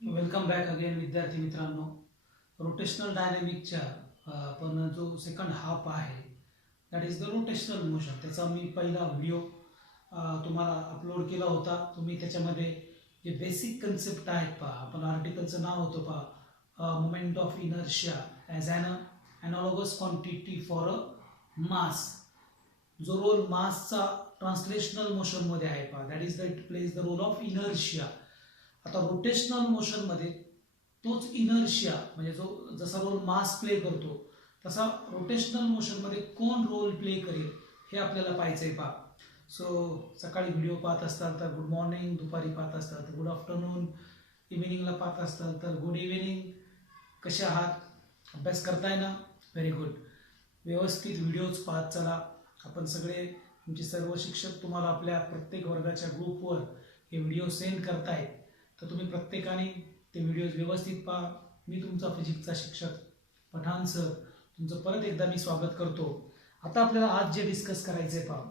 Welcome back again विद्यार्थी मित्रांनो. Rotational डायनॅमिकच्या आपण जो सेकंड हाफ आहे that is the rotational motion. त्याचा मी पहिला व्हिडिओ तुम्हाला अपलोड केला होता. तुम्ही त्याच्यामध्ये जे बेसिक कन्सेप्ट आहेत पहा, आपण आर्टिकलचं नाव होतं पहा, moment of inertia as an analogous quantity for a mass. जो रोल मासचा ट्रान्सलेशनल मोशनमध्ये आहे पहा, that is the it plays the role of inertia. आता रोटेशनल मोशनमध्ये तोच इनर्शिया म्हणजे जो जसा रोल मास प्ले करतो तसा रोटेशनल मोशनमध्ये कोण रोल प्ले करेल हे आपल्याला पाहायचंय पहा. सो सकाळी व्हिडिओ पाहत असताल तर गुड मॉर्निंग, दुपारी पाहत असताल तर गुड आफ्टरनून, इव्हिनिंगला पाहत असताल तर गुड इव्हिनिंग. कसे आहात? अभ्यास करताय ना? Very good. व्यवस्थित व्हिडिओज पाहत चला. आपण सगळे तुमचे सर्व शिक्षक तुम्हाला आपल्या प्रत्येक वर्गाच्या ग्रुपवर हे व्हिडिओ सेंड करतायत, तर तुम्ही प्रत्येकाने ते व्हिडिओज व्यवस्थित पहा. मी तुमचा फिजिक्सचा शिक्षक पठाण सर तुमचं परत एकदा मी स्वागत करतो. आता आपल्याला आज जे डिस्कस करायचं आहे पहा,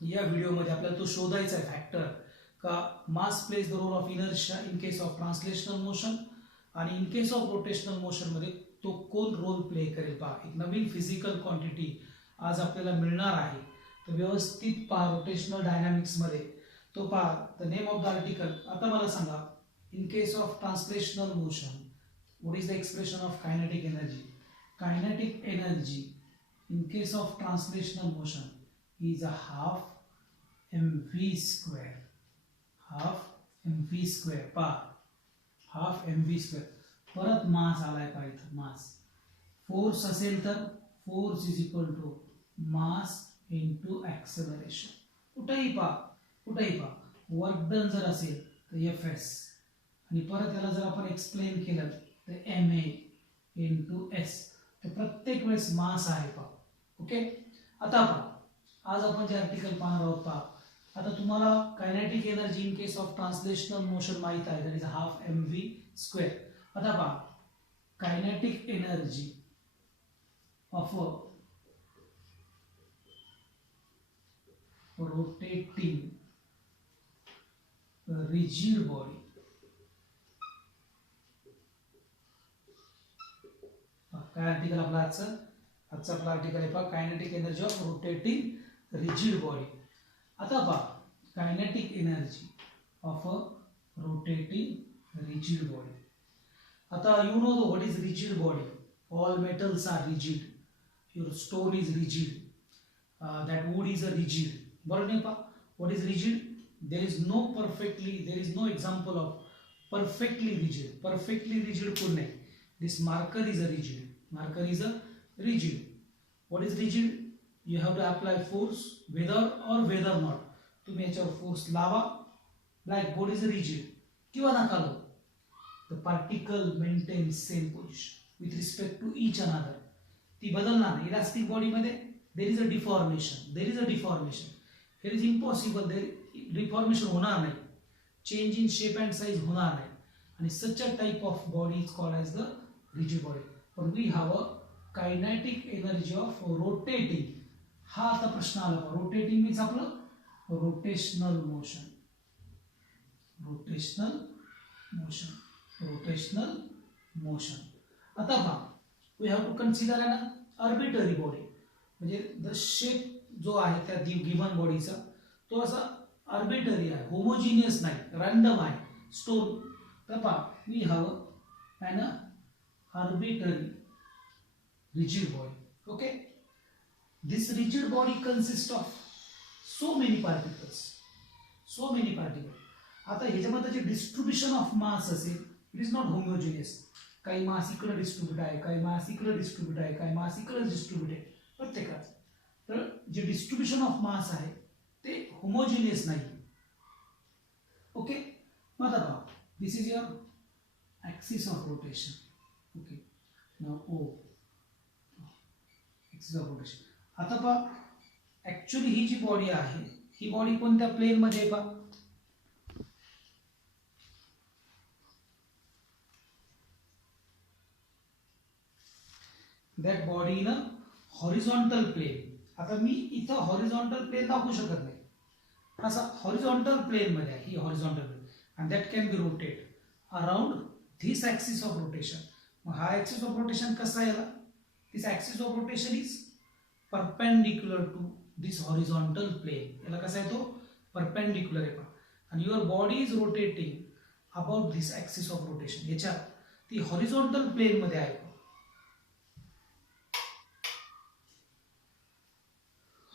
या व्हिडिओमध्ये आपल्याला तो शोधायचा आहे फॅक्टर का mass plays the role of inertia in case of translational motion आणि इन केस ऑफ रोटेशनल मोशनमध्ये तो कोण रोल प्ले करेल पहा. एक नवीन फिजिकल क्वांटिटी आज आपल्याला मिळणार आहे, तर व्यवस्थित पहा. रोटेशनल डायनॅमिक्समध्ये तो पहा. The name of the article. आता मला सांगा, in case of translational motion, what is the expression of kinetic energy? Kinetic energy in case of translational motion is a half mv square. Half mv square पहा, half mv square. परत मास आलाय पहा इथं. मास force असेल तर force is equal to mass into acceleration. कुठेही पहा, कुठेही पहा. वर्क डन जर असेल तर एफ एस, आणि परत त्याला जर आपण एक्सप्लेन केलं तर एम ए इंटू एस. तर प्रत्येक वेळेस मास आहे पहा. ओके. आता पहा, आज आपण जे आर्टिकल पाहणार आहोत पहा. आता तुम्हाला kinetic energy in case of translational motion माहित आहे, that is half M V square. आता पहा, kinetic energy of a rotating rigid body. काय आर्टिकल आपला आजचा आपला आर्टिकल आहे पहा, kinetic energy of rotating rigid body. आता पहा, kinetic energy of a rotating rigid body. आता you know what is rigid body. All metals are rigid. Your stone is rigid, that wood is a rigid. बरोबर नाही पहा. What is rigid? There is no example of perfectly rigid. Perfectly rigid कोण नाही. This marker is a rigid. Marker is a rigid. What is rigid? You have to apply force whether or whether not. तुम्ही याच्यावर force लावा, like board is rigid किंवा नका लावू. The particle maintains same position with respect to each another. ती बदलणार नाही. Elastic बॉडीमध्ये there is a deformation. Here is impossible. there deformation होणार नाही. Change in shape and size होणार नाही. आणि such a type of body is called as the rigid body. पण we have a kinetic energy of rotating. हा आता प्रश्न आला. रोटेटिंग मीन्स आपलं रोटेशनल मोशन. आता पहा, we have to consider an arbitrary body. म्हणजे द शेप जो आहे त्या गिव्हन बॉडीचा तो असा आर्बिटरी आहे, होमोजिनियस नाही, रॅन्डम आहे. स्टोन. तर पहा, we have an arbitrary rigid body. Okay, this rigid body consists of so many particles. आता ह्याच्यामध्ये जे डिस्ट्रीब्युशन ऑफ मास असेल, इट इज नॉट होमोजिनियस. काही मास इकडे डिस्ट्रीब्यूट आहे, काही मास इकडे डिस्ट्रीब्यूट आहे, काही मास इकडे डिस्ट्रीब्यूट आहे प्रत्येकाचं. तर जे डिस्ट्रीब्युशन ऑफ मास आहे ते होमोजिनियस नाही. ओके. मग आता पहा, this is your axis of rotation. Okay. Now oh axis of rotation. आता पहा, ऍक्च्युअली ही जी बॉडी आहे ही बॉडी कोणत्या प्लेन मध्ये आहे पहा. That body in a horizontal plane. आता मी इथं हॉरिझॉन्टल प्लेन दाखवू शकत नाही. असा हॉरिझॉन्टल प्लेन मध्ये आहे ही horizontal plane, and that can be rotate around this axis of rotation. मग हा ॲक्सिस ऑफ रोटेशन कसा याला? This axis of rotation is perpendicular to this horizontal plane. याला कसा आहे तो? परपेंडिक्युलर आहे. आणि your body is rotating about this axis of rotation. याच्या ती हॉरिझॉन्टल प्लेन मध्ये आहे.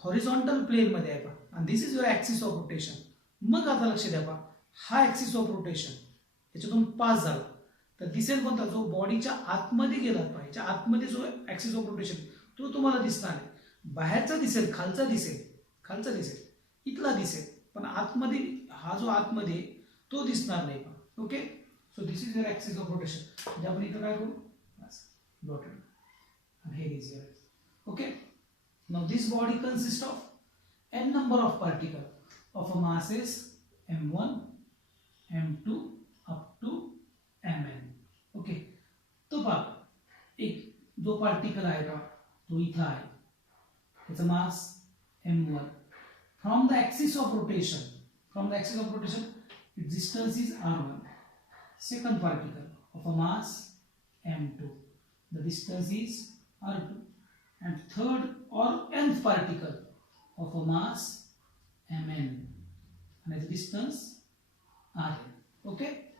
हॉरिझॉन्टल प्लेन मध्ये आहे पहा. आणि this is your axis of rotation. मग आता लक्ष द्या पहा, हा ॲक्सिस ऑफ रोटेशन याच्यातून पास झाला तर दिसेल कोणता? जो बॉडीच्या आतमध्ये गेला पाहिजे, आतमध्ये जो ॲक्सिस ऑफ रोटेशन तो तुम्हाला दिसणार नाही. बाहेरचा दिसेल, खालचा दिसेल, इथला दिसेल, पण आतमध्ये हा जो आतमध्ये तो दिसणार नाही. Okay, so this is your axis of rotation. म्हणजे आपण इथं काय करू? Dotted. and here is your. Okay, now this body consists of n number of particles of a masses m1 m2 up to mn. Okay, तो पहा एक जो particle आहे का तो इथं आहे, त्याचा मास m1. from the axis of rotation its distance is r1. second particle of a mass m2, the distance is r2. and third or nth particle of a mass mn, and the distance rn. Okay,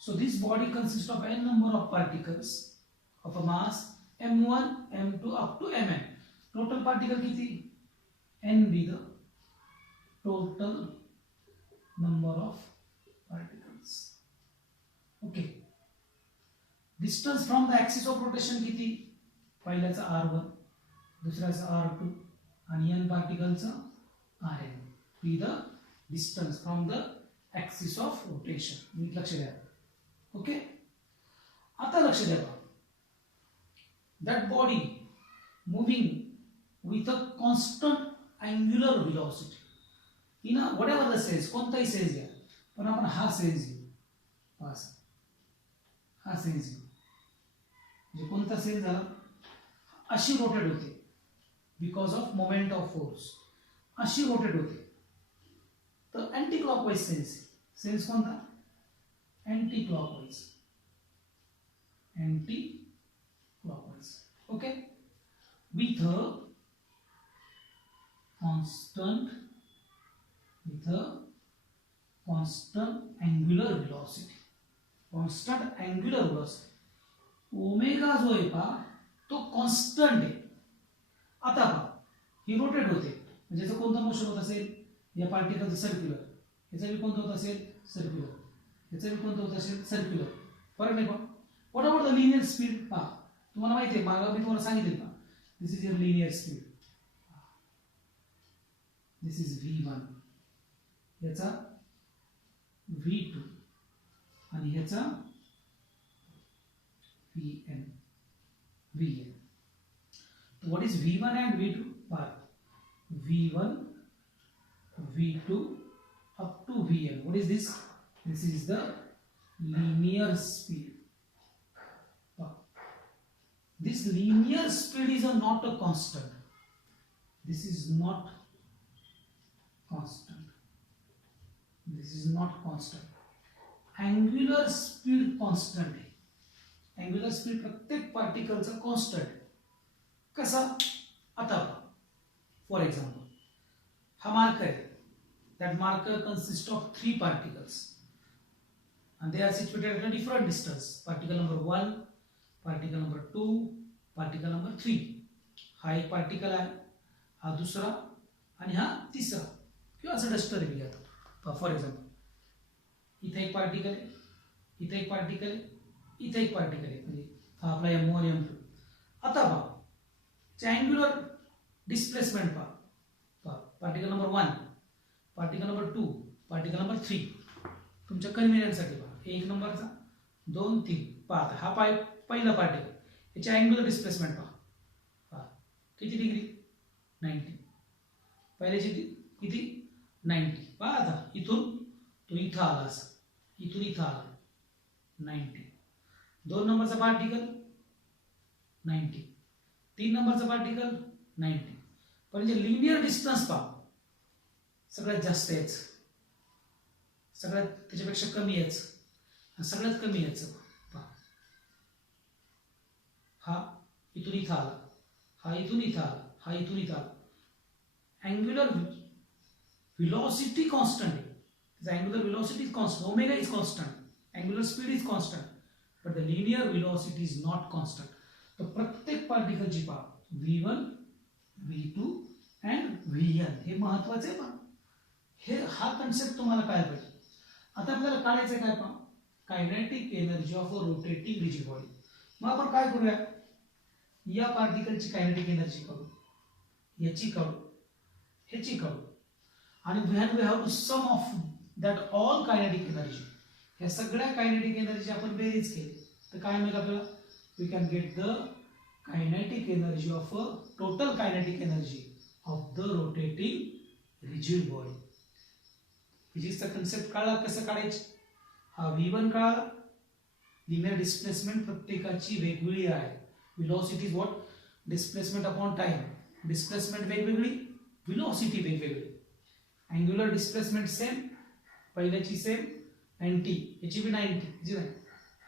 so this body consists of n number of particles of a mass m1 m2 up to mn. total particle किती? n be the total number of particles. Okay, distance from the axis of rotation किती? पहिल्याचा r1, दुसऱ्याचा r2 आणि n पार्टिकलचा rn. be the distance from the axis of rotation. नीट लक्ष द्या. Okay, आता लक्ष द्या. that body moving with a constant angular velocity in a whatever the sense, कोणताही sense घ्या, पण आपण हा सेन्स घेऊ. हा सेन्स घेऊ म्हणजे कोणता सेन्स झाला? अशी रोटेट होते because of moment of force. अशी रोटेट होते तर अँटी क्लॉकवाईज सेन्स कोणता? Anti clockwise. Okay, with a constant angular velocity. Omega जो आहे पहा तो कॉन्स्टंट आहे. आता पहा ही रोटेट होते म्हणजे याचं कोणतं मोशन होत असेल? या पार्टिकलचं सर्क्युलर. याचा बी कोणतं होत असेल? सर्क्युलर. याचा बी कोणतं होत असेल? सर्क्युलर. फरक नाही पण what about the linear speed? पहा तुम्हाला माहिती आहे, मागे मी तुम्हाला सांगितले का, this is your linear speed. This is v1, याचा v2 आणि ह्याचा vn. So what is v1 and v2? v1 v2 up to vn. What is this? This is the linear speed. This linear speed is not a constant. This is not constant. Angular speed constant है. Angular speed प्रत्येक पार्टिकलचा constant. कसा? आता for example हा marker आहे. that marker consists of 3 particles and they are situated at a different distance. particle number 1, particle number 2, particle number 3. हा एक particle आहे, हा दुसरा आणि हा तिसरा. किंवा असं डस्टर आहे घ्या. फॉर एक्झाम्पल इथे एक पार्टिकल आहे, इथे एक पार्टिकल आहे, इथे एक पार्टिकल आहे, म्हणजे हा आपला m1 m2. आता पहा अँग्युलर डिस्प्लेसमेंट पहा. Particle number 1, particle number 2, particle number 3. तुमच्या कन्व्हिनियन्ससाठी पहा 1 नंबरचा 2 3. पहा हा पहिला पार्टिकल, याची अँग्युलर डिस्प्लेसमेंट पहा किती डिग्री? 90. पहिल्याची किती? 90. पहा आता इथून तो इथं आला, असा इथून इथं आला 90. 2 नंबरचा पार्टिकल 90, 3 नंबरचा पार्टिकल 90. पण जे लिनियर डिस्टन्स पहा सगळ्यात जास्त याच, सगळ्यात त्याच्यापेक्षा कमी याच, सगळ्यात कमी याच पहा. हा इथून इथं आला, हा इथून इथं आला, हा इथून इथं आला. अँग्युलर velocity constant आहे. The angular velocity is constant, omega is constant, angular speed is constant, but the linear velocity is not constant. तर प्रत्येक पार्टिकलची पहा v1 v2 and vn हे महत्वाचे आहे. पण हे हा कन्सेप्ट तुम्हाला काय पाहिजे. आता आपल्याला काढायचं काय पहा kinetic energy of a rotating rigid body. मग आपण काय करूया या पार्टिकलची कायनेटिक एनर्जी काढू, याची काढू, ह्याची काढू आणि when we have to sum of that all kinetic energy या सगळ्या कायनेटिक एनर्जी आपण बेरीज केली तर काय मिळेल आपल्याला. we can get the kinetic energy of a total kinetic energy of the rotating rigid body. फिजिक्सचा कन्सेप्ट कळला कसं काढायचं. हा v1 कळाला, लिनियर डिस्प्लेसमेंट प्रत्येकाची वेगवेगळी आहे. velocity is what displacement upon time, displacement वेगवेगळी, velocity वेगवेगळी. अँग्युलर डिस्प्लेसमेंट सेम, पहिल्याची सेम 90, याची बी 90, जी नाही.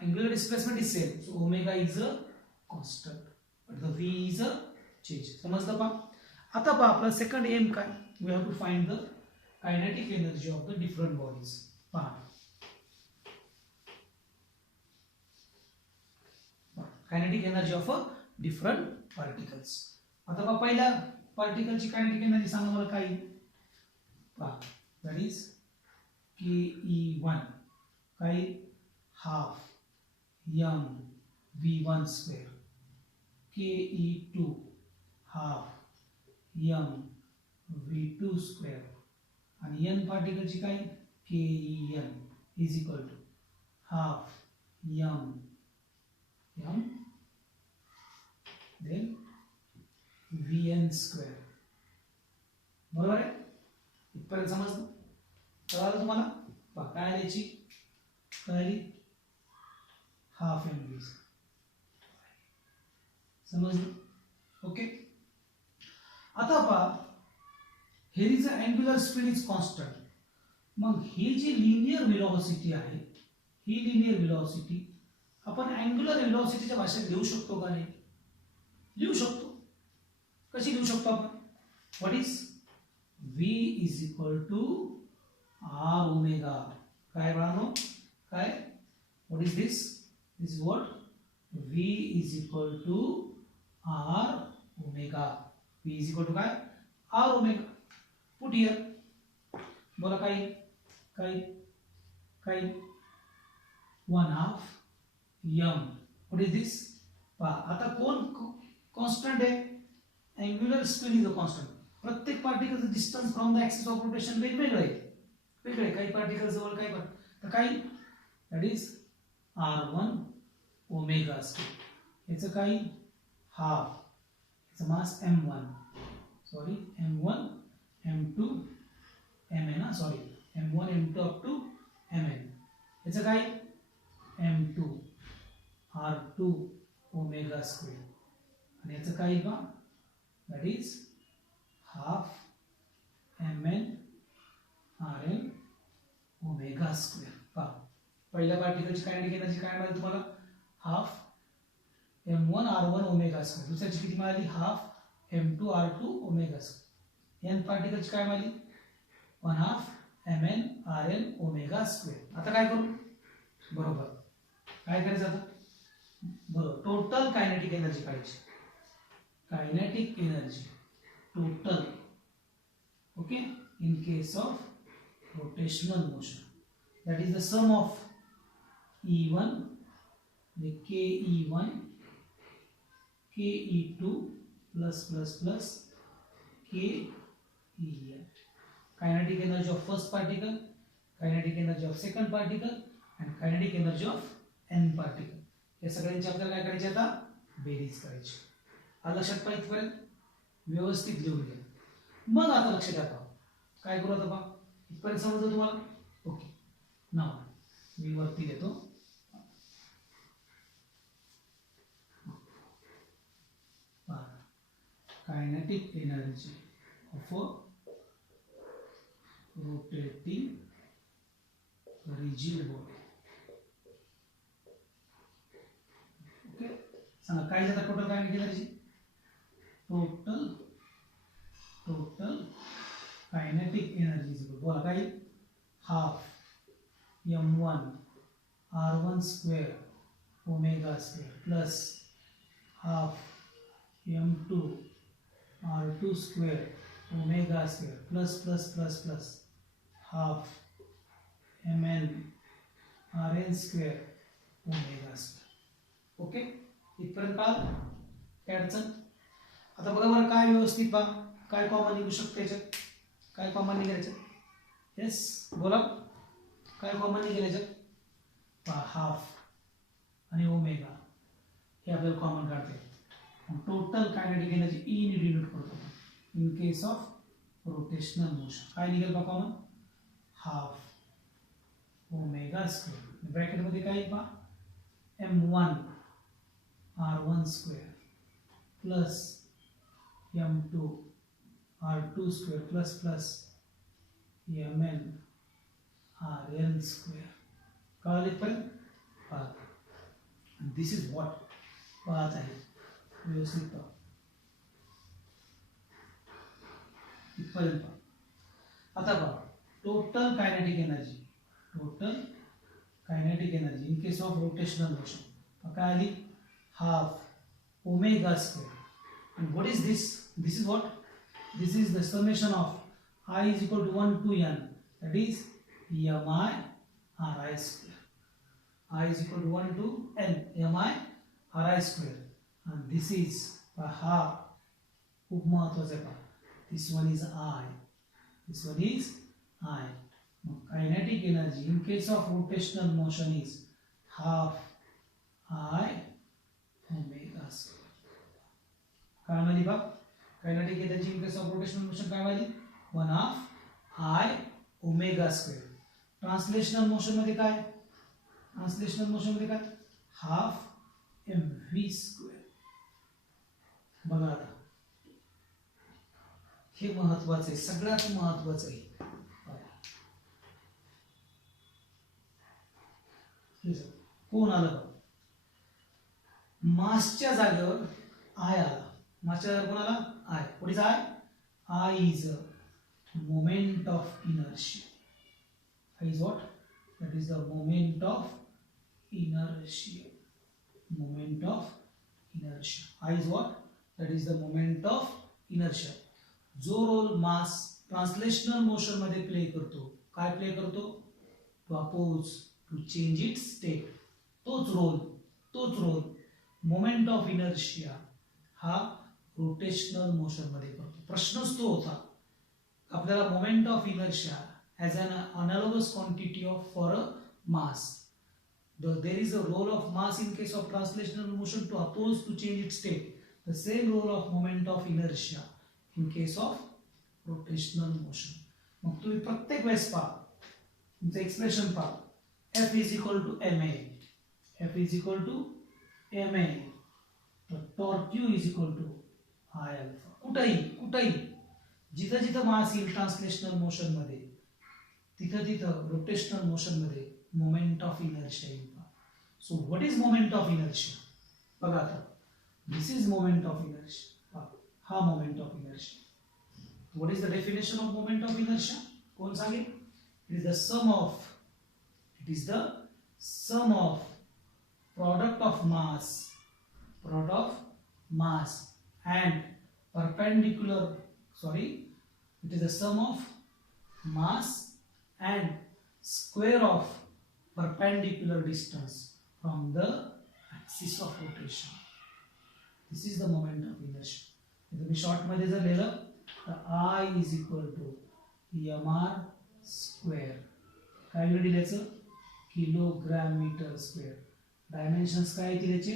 Angular displacement is same, so omega is a constant but the v is a change. समजलं पहा. आता पहा आपला सेकंड एम काय, we have to find the kinetic energy of the different bodies. पहा kinetic energy of a different particles. आता पहा पहिल्या पार्टिकलची कायनेटिक एनर्जी सांगा मला काय. That is Ke1 काय half m v1 square, Ke2 half m v2 square आणि n पार्टिकलची काय Ken is equal to half m then vn square. बरोबर आहे. इथपर्यंत समजलं. कळालं तुम्हाला. पहा काय आल्याची कळली हाफ एम व्ही समजलं. ओके. आता पहा here is a angular speed is constant. मग ही जी लिनियर वेलोसिटी आहे ही लिनियर वेलोसिटी आपण अँग्युलर वेलोसिटीच्या भाषेत लिहू शकतो का नाही. लिहू शकतो. कशी लिहू शकतो आपण. What is v is equal to r omega. काय बाळांनो काय. what is this. This is what v is equal to r omega. v is equal to काय r omega. put here. बोला काय काय काय 1/2 m. what is this. पहा आता कोण कॉन्स्टंट आहे. Angular speed is a constant. प्रत्येक पार्टिकलचं distance from the axis of rotation वेगवेगळं आहे. वेगळे काही पार्टिकल जवळ काय पण तर काही that is r1 omega square. याचं काही हाफ, याचं mass m1 sorry m1 m2 mn sorry m1 m2 up to mn. याचं काय m2 r2 ओमेगा स्क्वेअर आणि याचं काही का that is half mn rn omega square. पहा पहिल्या पार्टिकलची कायनेटिक एनर्जी काय मिळाली तुम्हाला half m1 r1 omega square. दुसऱ्याची किती मिळाली half m2 r2 omega square. n पार्टिकलची काय मिळाली 1/2 mn rn ओमेगा स्क्वेअर. आता काय करू बरोबर काय करायचं आता बरोबर टोटल कायनेटिक एनर्जी काढायची. Kinetic energy total okay in case of rotational motion that is the sum of E1 the Ke1 Ke2 plus Ke kinetic energy of first particle, kinetic energy of second particle and kinetic energy of n particle. या सगळ्यांची आपल्याला काय करायची आता बेरीज करायची. आलं लक्षात पाहिजे इथपर्यंत व्यवस्थित लिहून घ्या. मग आता लक्ष द्या काय करू आता पहा इथपर्यंत समजलं तुम्हाला. ओके नाव मी वरती देतो. Kinetic energy of a rotating rigid body. Okay सांगा काय जातात total kinetic energy. Total kinetic energy बोला काय half m1 r1 square omega square plus half m2 r2 square omega square plus plus plus plus half mn rn square omega square. Okay इथपर्यंत काय अडचण. आता बघा बरं काय व्यवस्थित पहा काय कॉमन निघू शकते याच्यात. काय कॉमन निघेल याच्यात. येस बोला काय कॉमन निघेल याच्यात. पहा हाफ आणि ओमेगा हे आपल्याला कॉमन काढते. टोटल कायनेटिक एनर्जी ई ने डिनोट करतो in case of rotational motion. काय निघेल पहा common half omega square bracket मध्ये काय पहा m1 r1 square plus m2 r2 square plus plus mn rn square. कळलं इथपर्यंत. पहा दिस इज व्हॉट पाहत आहे व्यवस्थित पहा इथपर्यंत पहा. आता पहा total kinetic energy in case of rotational motion काय आली half omega square. and what is this. This is what. This is the summation of I is equal to 1 to n, that is mi ri square. I is equal to 1 to n mi ri square, and this is half. खूप महत्वाचं आहे पहा. This one is I. Kinetic energy in case of rotational motion is half I omega square. काय म्हणाली बघ kinetic energy in case of rotational motion काय म्हणाली 1/2 I omega square. Translational motion मध्ये काय हाफ mv स्क्वेअर. बघा आता हे महत्वाचं आहे सगळ्यात महत्वाचं आहे. कोण आलं मासच्या जागेवर आय आला. मासच्या जागेवर कोण आला I. What is I. I is a moment of inertia. I is what. That is the moment of inertia. I is what. That is the moment of inertia. जो रोल मास ट्रान्सलेशनल मोशन मध्ये play करतो काय play करतो to oppose to change its state. तोच role moment of inertia हा rotational motion मध्ये करतो. प्रश्नच तो होता आपल्याला moment of inertia as an analogous quantity of for a mass. There is a role of mass in case of translational motion to oppose to change its state. The same role of moment of inertia in case of rotational motion. मग तुम्ही प्रत्येक वेळेस पहा तुमचं expression पहा F is equal to ma. तर torque Q is equal to I alpha. कुठेही जिथं मास येईल ट्रान्सलेशनल मोशन मध्ये तिथं रोटेशनल मोशन मध्ये मोमेंट ऑफ इनर्शिया येईल. So what is moment of inertia. बघा आता this is moment of inertia. हा moment of inertia. What is the definition of moment of inertia. कोण सांगेल. It is the sum of product of mass and perpendicular, it is the sum of mass and square of perpendicular distance from the axis of rotation. This is the moment of inertia. तुम्ही short मध्ये जर लिहिलं तर I is equal to mr square. काय unit लिहायचं kilogram metre square. Dimensions काय आहेत त्याचे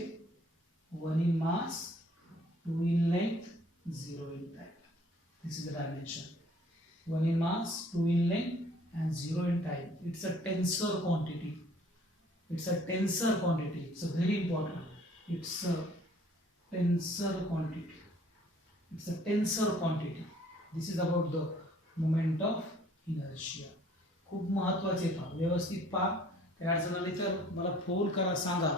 1 in mass, 2 in length, 0 in time. This is the dimension. 1 in mass, 2 in length and 0 in time. It's a tensor quantity. It's a very important. It's a tensor quantity. This is about the moment of inertia. खूप महत्वाचे पहा व्यवस्थित पहा. काही अडचण आली तर मला फोन करा सांगा.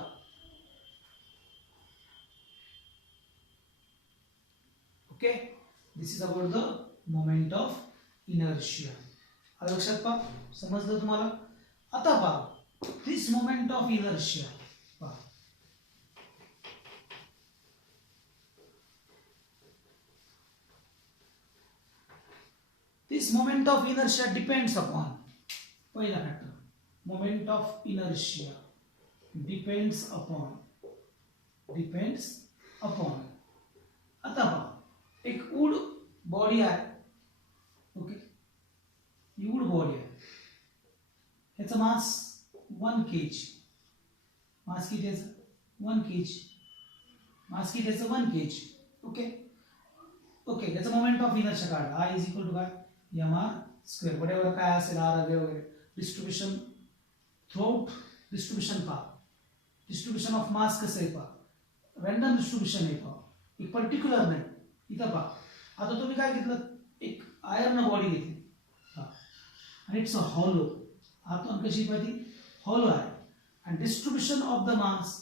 Okay, this is about the moment of inertia. आलं लक्षात पहा, समजलं तुम्हाला. आता पहा दिस मोमेंट ऑफ इनर्शिया, पहा this moment of inertia depends upon, पहिला factor, moment of inertia depends upon. आता पहा एक वूड बॉडी आहे, ओके, ही वूड बॉडी आहे, ह्याचं मास 1 kg. मास किती याचं? 1 kg. मास किती याचं? 1 kg. ओके ओके, याचं मोमेंट ऑफ इनर्शिया काढा. I इज इक्वल टू काय? mr square. वडेवर काय असेल आर वगैरे डिस्ट्रीब्युशन थ्रूआउट डिस्ट्रीब्युशन पहा. डिस्ट्रीब्युशन ऑफ मास कसं आहे पहा, रॅन्डम डिस्ट्रीब्युशन आहे पहा, एक पर्टिक्युलर नाही. इथं पहा, आता तुम्ही काय घेतलं, एक आयर्न बॉडी घेतली आणि इट्स अ हॉलो. आतून कशी पाहिजे? हॉलो आहे. आणि distribution of the mass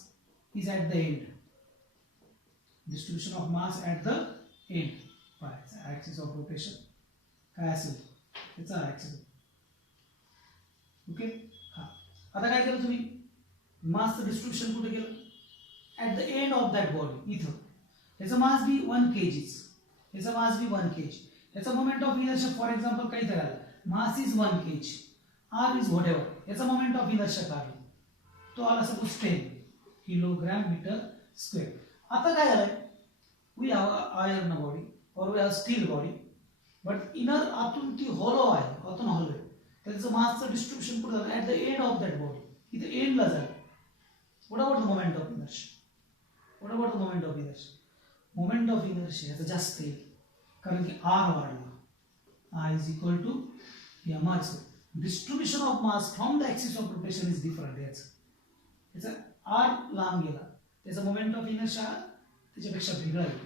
is at the end. Distribution of mass at the end. पहा ॲक्सिस ऑफ रोटेशन काय असेल त्याचा ॲक्सिस. ओके, हा आता काय केलं तुम्ही, मासचं डिस्ट्रीब्युशन कुठे केलं? At the end of that body. इथं ह्याचं मास बी 1 kg, ह्याचं मास बी 1 kg. ह्याचा moment of inertia for example काही तर आला, mass is 1 kg, r is whatever, याचा मोमेंट ऑफ इनर्शिया काढला, तो आला सपोज 10 किलोग्राम मीटर स्क्वेअर. आता काय झालंय, वी हॅव आयर्न बॉडी और we have steel body, but inner आतून ती हॉलो आहे, आतून हॉलो आहे, त्याचं मासचं डिस्ट्रीब्युशन कुठे झालं? At the end of that body. इथे एंडला झालं. What about the moment of inertia? What about the moment of inertia? Moment of inertia याचा जास्त येईल, कारण की आर वाढला. I is equal to mr square. Distribution of mass from the axis of rotation is different. याचा r लांब गेला, त्याचा मोमेंट ऑफ इनर्शिया त्याच्यापेक्षा वेगळा आहे.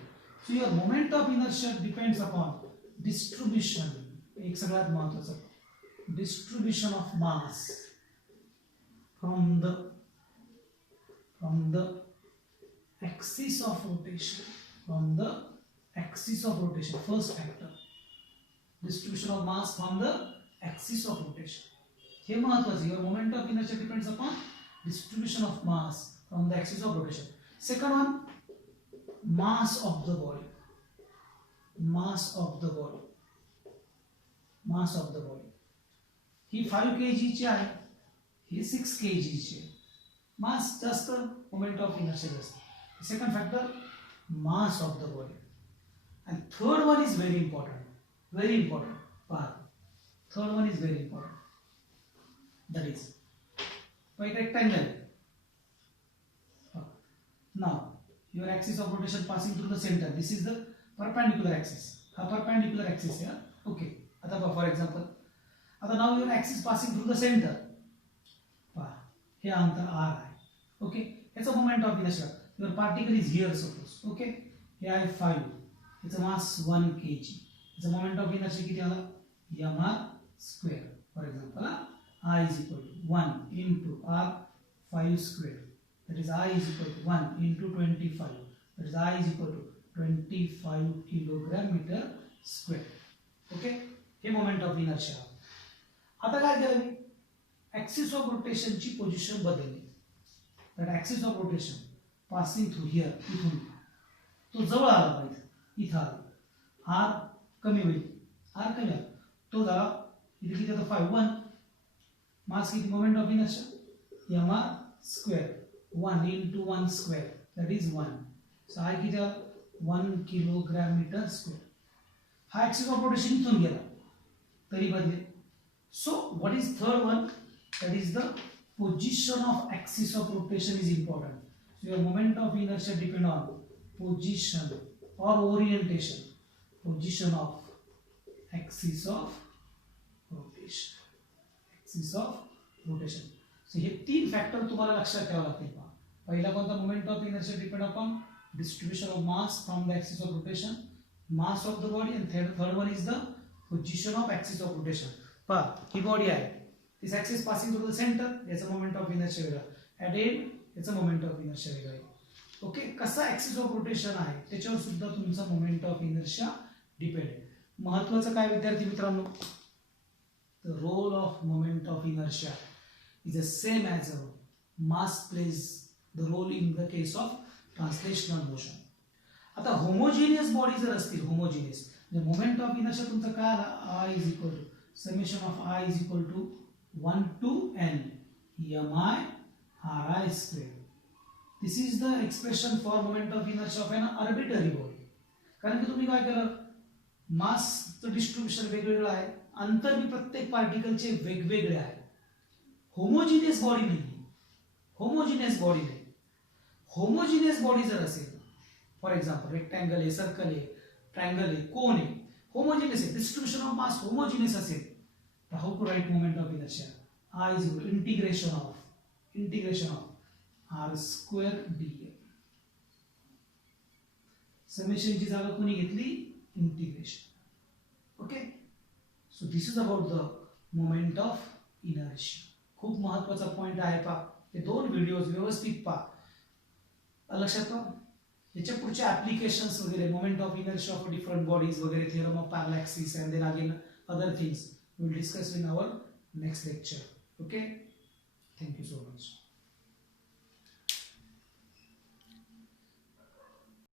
So your moment of inertia depends upon distribution. एक सगळ्यात महत्वाचं, distribution of mass from the axis of rotation, from the axis of rotation, first factor, distribution of mass from the axis of rotation. हे महत्वाचं. your moment of inertia depends upon distribution of mass from the axis of rotation. Second one, mass of the body. mass of the body he 5 kg ची आहे, ही 6 kg ची आहे. मास जास्त, moment of inertia जास्त. Second factor, mass of the body. And third one is very important. Part. Third one is very important. That is, by rectangle. Now, your axis of rotation passing through the center. This is the perpendicular axis. Ha perpendicular axis here. Okay. Atha for example, now your axis passing through the center. Here अंतर r आहे. Okay. It's a moment of inertia. Your particle is here suppose. Okay, here I have 5, it's a mass 1 kg, it's a moment of inertia किती आला? mr square. For example, I is equal to 1 into r 5 square, that is I is equal to 1 into 25, that is I is equal to 25 kilogram meter square. Okay, हे moment of inertia. आता काय केलं मी, axis of rotation ची position बदलली. that axis of rotation passing through here, इथून तो जवळ आला पाहिजे, इथं आला, आर कमी होईल, आर कमी आला, तो झाला इथे किती आता 5 1. मास किती? Moment of inertia mr square 1 into 1 square, that is 1. So I किती आला? 1 किलोग्राम मीटर स्क्वेअर. हा ॲक्सिस ऑफ रोटेशन इथून गेला तरी बदले. So what is third one? that is the position of axis of rotation is important. So your moment of inertia depend on position or orientation. Position of axis of rotation. Axis of rotation. So हे तीन factor तुम्हाला लक्षात ठेवावे लागतील. पहिला कोणता? Moment of inertia depend upon distribution of mass from the axis of rotation, mass of the body, and third one is the position of axis of rotation. पहा ही body आहे, this axis passing through the center, याचा moment of inertia वेगळा, at end याचा moment of inertia वेगळा आहे. Okay, कसा axis of rotation आहे त्याच्यावर सुद्धा तुमचा मोमेंट ऑफ इनर्शिया डिपेंड आहे. महत्वाचं काय विद्यार्थी मित्रांनो, the role of moment of inertia is the same as a mass plays the role in the case of translational motion. आता होमोजिनियस बॉडी जर असतील, होमोजिनियस म्हणजे मोमेंट ऑफ इनर्शिया तुमचं काय आला, I is equal to summation of I is equal to 1 to n mi ri square. This is the expression for moment of inertia of an arbitrary body. कारण की तुम्ही काय केलं, मासचं distribution वेगवेगळं आहे, अंतर भी प्रत्येक पार्टिकलचे वेगवेगळे आहे. होमोजिनियस बॉडी नाही, होमोजिनियस बॉडी नाही. होमोजिनियस बॉडी जर असेल, फॉर एक्झाम्पल रेक्टँगल आहे, सर्कल आहे, ट्रायंगल आहे, कोन आहे, होमोजिनियस आहे, डिस्ट्रीब्युशन ऑफ मास होमोजिनियस असेल, तर how to write moment of inertia, I is equal to integration of r square dl. Summation ची जागा कोणी घेतली, integration. Okay, so this is about the moment of inertia. खूप महत्वाचा point आहे पा, हे दोन व्हिडिओज व्यवस्थित पा, लक्षात ठेवा. याच्या पुढचे ऍप्लिकेशन्स वगैरे, moment of inertia of different bodies वगैरे, theorem of parallel axis and then again other things we will discuss in our next lecture. Okay, thank you so much.